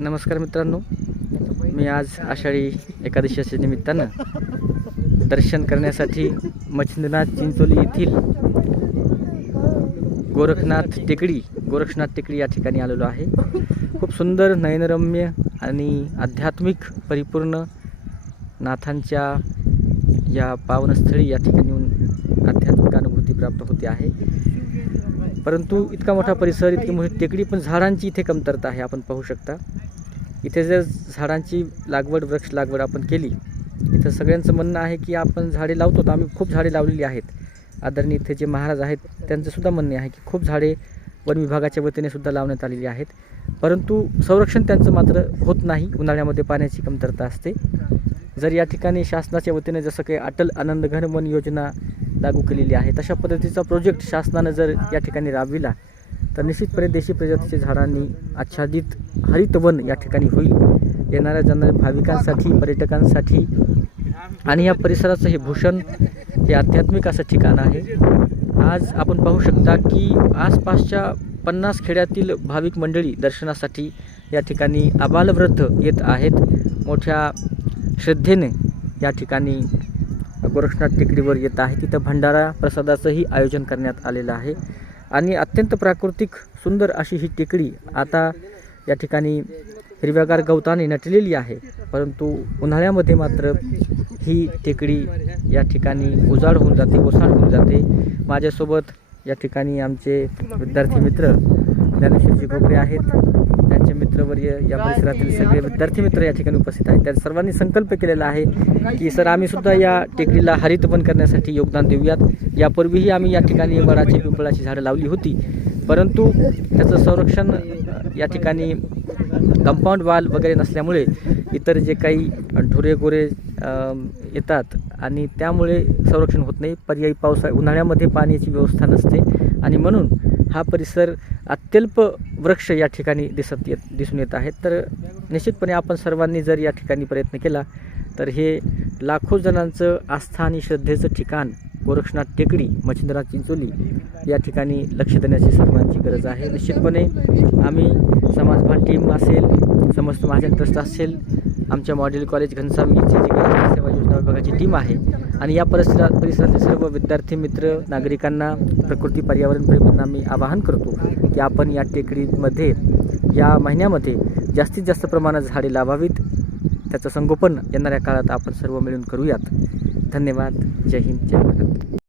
नमस्कार मित्रांनो. मी आज आषाढी एकादशीच्या निमित्तानं दर्शन करण्यासाठी मच्छिंद्रनाथ चिंचोली येथील गोरखनाथ टेकडी गोरखनाथ टेकडी या ठिकाणी आलेलो आहे. खूप सुंदर नयनरम्य आणि आध्यात्मिक परिपूर्ण नाथांच्या या पावनस्थळी या ठिकाणी येऊन आध्यात्मिक अनुभूती प्राप्त होते आहे. परंतु इतका मोठा परिसर इतकी मोठी टेकडी पण झाडांची इथे कमतरता आहे आपण पाहू शकता. इथे जर झाडांची लागवड वृक्ष लागवड आपण केली इथं सगळ्यांचं म्हणणं आहे की आपण झाडे लावतो तर आम्ही खूप झाडे लावलेली आहेत. आदरणीय इथे जे महाराज आहेत त्यांचंसुद्धा म्हणणे आहे की खूप झाडे वन विभागाच्या वतीने सुद्धा लावण्यात आलेली आहेत. परंतु संरक्षण त्यांचं मात्र होत नाही उन्हाळ्यामध्ये पाण्याची कमतरता असते. जर या ठिकाणी शासनाच्या वतीने जसं काही अटल आनंद घन वन योजना लागू केलेली आहे तशा पद्धतीचा प्रोजेक्ट शासनानं जर या ठिकाणी राबविला तर निश्चितपणे देशी प्रजातीच्या झाडांनी आच्छादित हरितवन या ठिकाणी होईल. येणाऱ्या जाणाऱ्या भाविकांसाठी पर्यटकांसाठी आणि या परिसराचं हे भूषण हे आध्यात्मिक असं ठिकाण आहे. आज आपण पाहू शकता की आसपासच्या पन्नास खेड्यातील भाविक मंडळी दर्शनासाठी या ठिकाणी आबालवृद्ध येत आहेत. मोठ्या श्रद्धेने या ठिकाणी गोरक्षनाथ टेकडीवर येत आहे. तिथं भंडारा प्रसादाचंही आयोजन करण्यात आलेलं आहे. आणि अत्यंत प्राकृतिक सुंदर अशी ही टेकडी आता या ठिकाणी हिरव्यागार गवताने नटलेली आहे. परंतु उन्हाळ्यामध्ये मात्र ही टेकडी या ठिकाणी उजाड होऊन जाते ओसाड होऊन जाते. माझ्यासोबत या ठिकाणी आमचे विद्यार्थी मित्र ज्ञानेश्वरची भोपरे आहेत. त्यांचे मित्रवर्य या परिसरातील सगळे विद्यार्थी मित्र या ठिकाणी उपस्थित आहेत. त्या सर्वांनी संकल्प केलेला आहे की सर आम्ही सुद्धा या टेकडीला हरितपण करण्यासाठी योगदान देऊयात. यापूर्वीही आम्ही या ठिकाणी वडाची पिंपळाची झाडं लावली होती. परंतु त्याचं संरक्षण या ठिकाणी कंपाऊंड वाल वगैरे नसल्यामुळे इतर जे काही ढोरे गोरे येतात आणि त्यामुळे संरक्षण होत नाही. पर्यायी पावसा उन्हाळ्यामध्ये पाण्याची व्यवस्था नसते. आणि म्हणून हा परिसर अत्यल्प वृक्ष या ठिकाणी दिसत येत दिसून येत आहेत तर निश्चितपणे आपण सर्वांनी जर या ठिकाणी प्रयत्न केला तर हे लाखो जणांचं आस्था आणि श्रद्धेचं ठिकाण गोरक्षनाथ टेकडी मच्छिंद्रनाथ चिंचोली या ठिकाणी लक्ष देण्याची सर्वांची गरज आहे. निश्चितपणे आम्ही समाजभान टीम असेल समस्त महाजन ट्रस्ट असेल आमच्या मॉडेल कॉलेज घनसामीची जी काही सेवा योजना विभागाची टीम आहे आणि या परिसरात परिसरातील सर्व विद्यार्थी मित्र नागरिकांना प्रकृती पर्यावरण प्रेमींना मी आवाहन करतो की आपण या टेकडीमध्ये या महिन्यामध्ये जास्तीत जास्त प्रमाणात झाडे लावावीत. त्याचं संगोपन येणाऱ्या काळात आपण सर्व मिळून करूयात. धन्यवाद. जय हिंद. जय भारत.